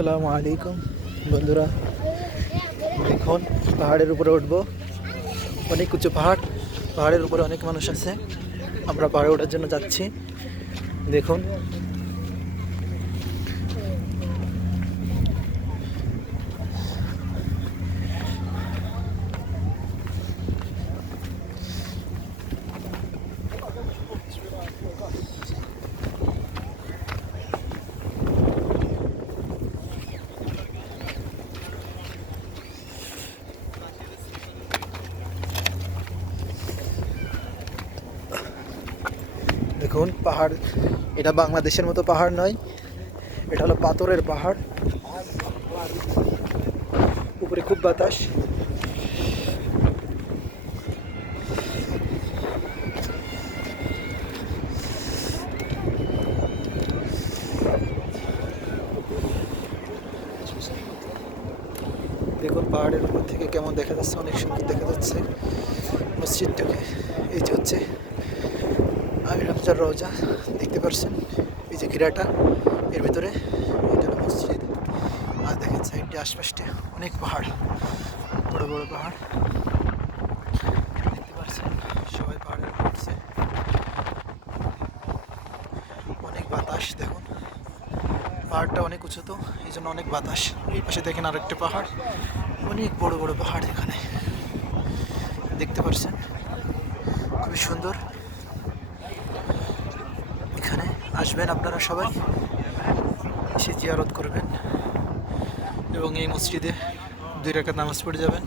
আসসালামু আলাইকুম বন্ধুরা, এখন পাহাড়ের উপরে উঠবো। অনেক উঁচু পাহাড়, পাহাড়ের উপরে অনেক মানুষ আছে। আমরা পাহাড়ে ওঠার জন্য যাচ্ছি। দেখুন, দেখুন পাহাড়। এটা বাংলাদেশের মতো পাহাড় নয়, এটা হলো পাথরের পাহাড়। উপরে খুব বাতাস। দেখুন পাহাড়ের উপর থেকে কেমন দেখা যাচ্ছে, অনেক সুন্দর দেখা যাচ্ছে মসজিদটাকে। এই যে হচ্ছে আমির হামজার রওজা, দেখতে পাচ্ছেন এই যে ঘিরাটা, এর ভিতরে এটা হলো মসজিদ। আর দেখেন সাইডে আশপাশটা অনেক পাহাড়, বড় বড় পাহাড় দেখতে পাচ্ছেন। সবাই পাহাড়ের উপর উঠছে। অনেক বাতাস। দেখুন পাহাড়টা অনেক উঁচু, তো এই জন্য অনেক বাতাস। এই পাশে দেখেন আরেকটা পাহাড়, অনেক বড় বড় পাহাড় এখানে দেখতে পাচ্ছেন, খুবই সুন্দর। এখানে আসবেন আপনারা সবাই, এসে জিয়ারত করবেন এবং এই মসজিদে 2 রাকাত নামাজ পড়ে যাবেন।